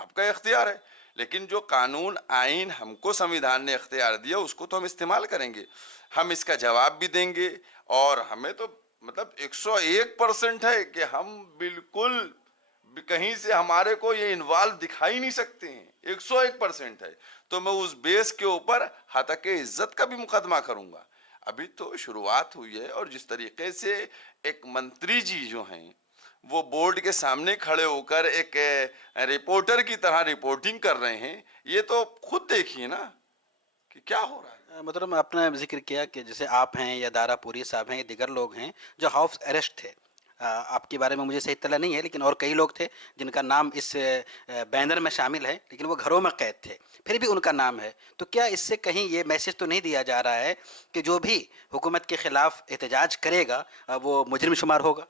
آپ کا اختیار ہے، لیکن جو قانون آئین ہم کو سمویدھان نے اختیار دیا اس کو تو ہم استعمال کریں گے، ہم اس کا جواب بھی دیں گے، اور ہمیں تو مطلب 101% ہے کہ ہم بالکل کہیں سے ہمارے کو یہ انوالو دکھائی نہیں سکتے ہیں، 101% ہے، تو میں اس بیس کے اوپر ہتک عزت کا بھی مقدمہ کروں گا۔ ابھی تو شروعات ہوئی ہے، اور جس طریقے سے ایک منتری جی جو ہیں وہ بورڈ کے سامنے کھڑے ہو کر ایک رپورٹر کی طرح رپورٹنگ کر رہے ہیں، یہ تو خود دیکھیے نا کہ کیا ہو رہا ہے۔ محترم آپ نے ذکر کیا کہ جیسے آپ ہیں یا دارا پوری صاحب ہیں یا دیگر لوگ ہیں جو ہاؤس اریسٹ تھے، آپ کے بارے میں مجھے صحیح اطلاع نہیں ہے، لیکن اور کئی لوگ تھے جن کا نام اس بینر میں شامل ہے لیکن وہ گھروں میں قید تھے، پھر بھی ان کا نام ہے، تو کیا اس سے کہیں یہ میسج تو نہیں دیا جا رہا ہے کہ جو بھی حکومت کے خلاف احتجاج کرے گا وہ مجرم شمار ہوگا؟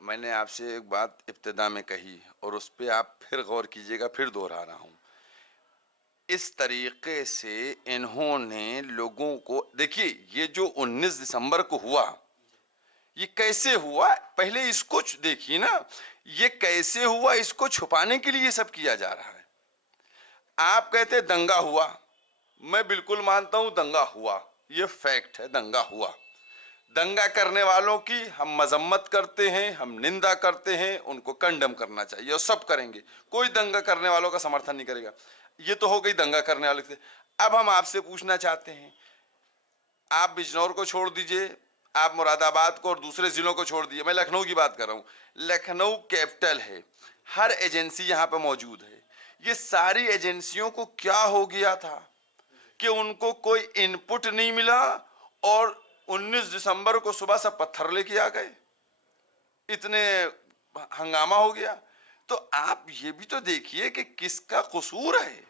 میں نے آپ سے ایک بات ابتدا میں کہی اور اس پہ آپ پھر غور کیجئے گا، پھر دوہرا رہا ہوں، اس طریقے سے انہوں نے لوگوں کو، دیکھیے یہ جو 19 دسمبر کو ہوا یہ کیسے ہوا، پہلے اس کو دیکھیے نا، یہ کیسے ہوا، اس کو چھپانے کے لیے یہ سب کیا جا رہا ہے۔ آپ کہتے دنگا ہوا، میں بالکل مانتا ہوں دنگا ہوا، یہ فیکٹ ہے، دنگا ہوا، دنگا کرنے والوں کی ہم مذمت کرتے ہیں، ہم نندا کرتے ہیں، ان کو کنڈم کرنا چاہیے اور سب کریں گے، کوئی دنگا کرنے والوں کا سمرتھن نہیں کرے گا۔ یہ تو ہو گئی دنگا کرنے والے سے۔ اب ہم آپ سے پوچھنا چاہتے ہیں، آپ بجنور کو چھوڑ دیجئے، آپ مراد آباد کو اور دوسرے ضلعوں کو چھوڑ دیجئے، میں لکھنؤ کی بات کر رہا ہوں، لکھنؤ کیپٹل ہے، ہر ایجنسی یہاں پہ موجود ہے، یہ ساری ایجنسیوں کو کیا ہو گیا تھا کہ ان کو کوئی انپٹ نہیں ملا، اور 19 دسمبر کو صبح سب پتھر لے کے آ گئے، اتنے ہنگامہ ہو گیا۔ تو آپ یہ بھی تو دیکھیے کہ کس کا قصور ہے۔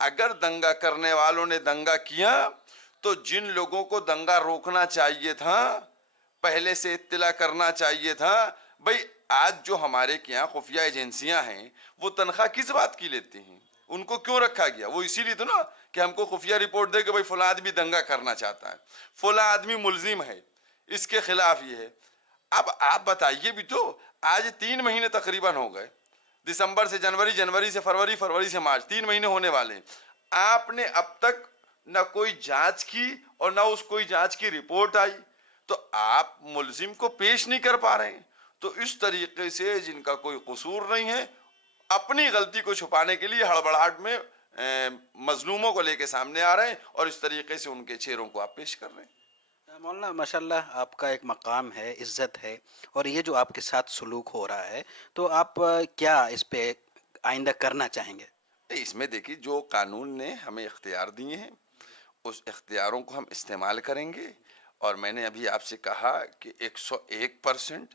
اگر دنگا کرنے والوں نے دنگا کیا تو جن لوگوں کو دنگا روکنا چاہیے تھا، پہلے سے اطلاع کرنا چاہیے تھا، بھئی آج جو ہمارے یہاں خفیہ ایجنسیاں ہیں وہ تنخواہ کس بات کی لیتے ہیں، ان کو کیوں رکھا گیا؟ وہ اسی لیے تو نا کہ ہم کو خفیہ رپورٹ دے کہ بھئی فلاں آدمی دنگا کرنا چاہتا ہے، فلاں آدمی ملزم ہے، اس کے خلاف یہ ہے۔ اب آپ بتائیے بھی تو، آج 3 مہینے تقریباً ہو گئے، دسمبر سے جنوری، جنوری سے فروری، فروری سے مارچ، 3 مہینے ہونے والے ہیں، آپ نے اب تک نہ کوئی جانچ کی اور نہ اس کوئی جانچ کی رپورٹ آئی، تو آپ ملزم کو پیش نہیں کر پا رہے ہیں۔ تو اس طریقے سے جن کا کوئی قصور نہیں ہے، اپنی غلطی کو چھپانے کے لیے ہڑبڑاہٹ میں مظلوموں کو لے کے سامنے آ رہے ہیں، اور اس طریقے سے ان کے چہروں کو آپ پیش کر رہے ہیں۔ مولانا ماشاءاللہ آپ کا ایک مقام ہے، عزت ہے، اور یہ جو آپ کے ساتھ سلوک ہو رہا ہے تو آپ کیا اس پہ آئندہ کرنا چاہیں گے؟ اس میں دیکھیے جو قانون نے ہمیں اختیار دیے ہیں اس اختیاروں کو ہم استعمال کریں گے، اور میں نے ابھی آپ سے کہا کہ 101%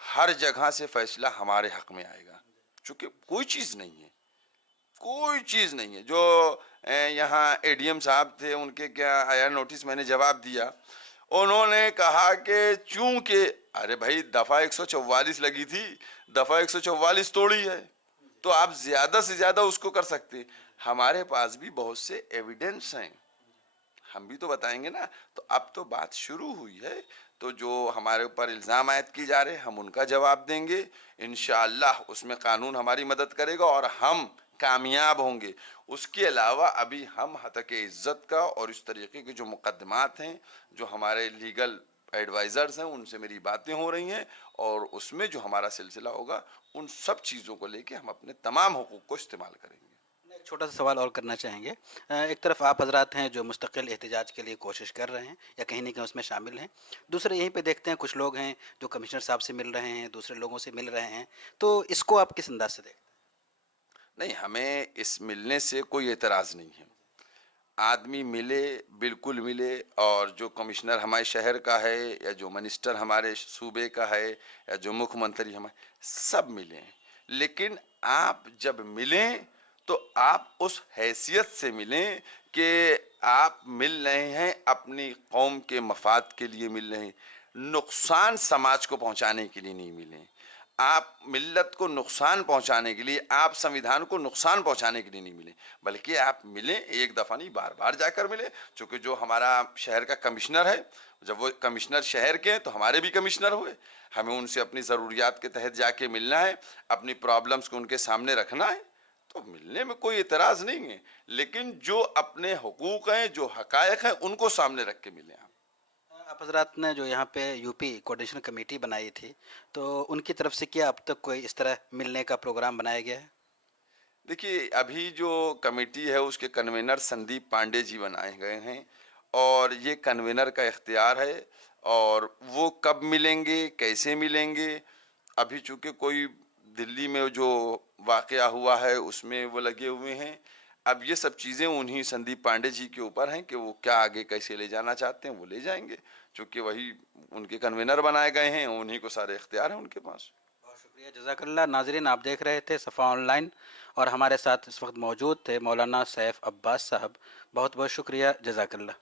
ہر جگہ سے فیصلہ ہمارے حق میں آئے گا، چونکہ کوئی چیز نہیں ہے، کوئی چیز نہیں ہے۔ جو یہاں اے ڈی ایم صاحب تھے، ان کے کیا آیا نوٹس، میں نے جواب دیا، انہوں نے کہا کہ چونکہ ارے بھائی دفعہ 144 لگی تھی، دفعہ 144 توڑی ہے، تو آپ زیادہ سے زیادہ اس کو کر سکتے۔ ہمارے پاس بھی بہت سے ایویڈنس ہیں، ہم بھی تو بتائیں گے نا۔ تو اب تو بات شروع ہوئی ہے، تو جو ہمارے اوپر الزام عائد کی جا رہے ہیں ہم ان کا جواب دیں گے، انشاءاللہ اس میں قانون ہماری مدد کرے گا اور ہم کامیاب ہوں گے۔ اس کے علاوہ ابھی ہم ہتک عزت کا اور اس طریقے کے جو مقدمات ہیں، جو ہمارے لیگل ایڈوائزرز ہیں ان سے میری باتیں ہو رہی ہیں، اور اس میں جو ہمارا سلسلہ ہوگا ان سب چیزوں کو لے کے ہم اپنے تمام حقوق کو استعمال کریں گے۔ ایک چھوٹا سا سوال اور کرنا چاہیں گے، ایک طرف آپ حضرات ہیں جو مستقل احتجاج کے لیے کوشش کر رہے ہیں یا کہیں نہ کہیں اس میں شامل ہیں، دوسرے یہیں پہ دیکھتے ہیں کچھ لوگ ہیں جو کمشنر صاحب سے مل رہے ہیں، دوسرے لوگوں سے مل رہے ہیں، تو اس کو آپ کس انداز سے دیکھتے نہیں، ہمیں اس ملنے سے کوئی اعتراض نہیں ہے، آدمی ملے، بالکل ملے، اور جو کمشنر ہمارے شہر کا ہے یا جو منسٹر ہمارے صوبے کا ہے یا جو مکھ منتری ہمارے، سب ملیں، لیکن آپ جب ملیں تو آپ اس حیثیت سے ملیں کہ آپ مل رہے ہیں اپنی قوم کے مفاد کے لیے مل رہے ہیں، نقصان سماج کو پہنچانے کے لیے نہیں ملیں، آپ ملت کو نقصان پہنچانے کے لیے، آپ سمویدھان کو نقصان پہنچانے کے لیے نہیں ملے، بلکہ آپ ملیں، ایک دفعہ نہیں بار بار جا کر ملیں، چونکہ جو ہمارا شہر کا کمشنر ہے، جب وہ کمشنر شہر کے ہیں تو ہمارے بھی کمشنر ہوئے، ہمیں ان سے اپنی ضروریات کے تحت جا کے ملنا ہے، اپنی پرابلمز کو ان کے سامنے رکھنا ہے، تو ملنے میں کوئی اعتراض نہیں ہے، لیکن جو اپنے حقوق ہیں، جو حقائق ہیں، ان کو سامنے رکھ کے ملیں آپ۔ آپ حضرات نے جو یہاں پہ یو پی کوارڈینیشن کمیٹی بنائی تھی تو ان کی طرف سے کیا اب تک کوئی اس طرح ملنے کا پروگرام بنایا گیا ہے؟ دیکھیے ابھی جو کمیٹی ہے اس کے کنوینر سندیپ پانڈے جی بنائے گئے ہیں، اور یہ کنوینر کا اختیار ہے، اور وہ کب ملیں گے، کیسے ملیں گے، ابھی چونکہ کوئی دلی میں جو واقعہ ہوا ہے اس میں وہ لگے ہوئے ہیں۔ اب یہ سب چیزیں انہی سندیپ پانڈے جی کے اوپر ہیں کہ وہ کیا آگے کیسے لے جانا چاہتے ہیں، وہ لے جائیں گے، چونکہ وہی ان کے کنوینر بنائے گئے ہیں، انہی کو سارے اختیار ہیں ان کے پاس۔ بہت شکریہ، جزاک اللہ۔ ناظرین، آپ دیکھ رہے تھے صفا آن لائن، اور ہمارے ساتھ اس وقت موجود تھے مولانا سیف عباس صاحب۔ بہت بہت شکریہ، جزاک اللہ۔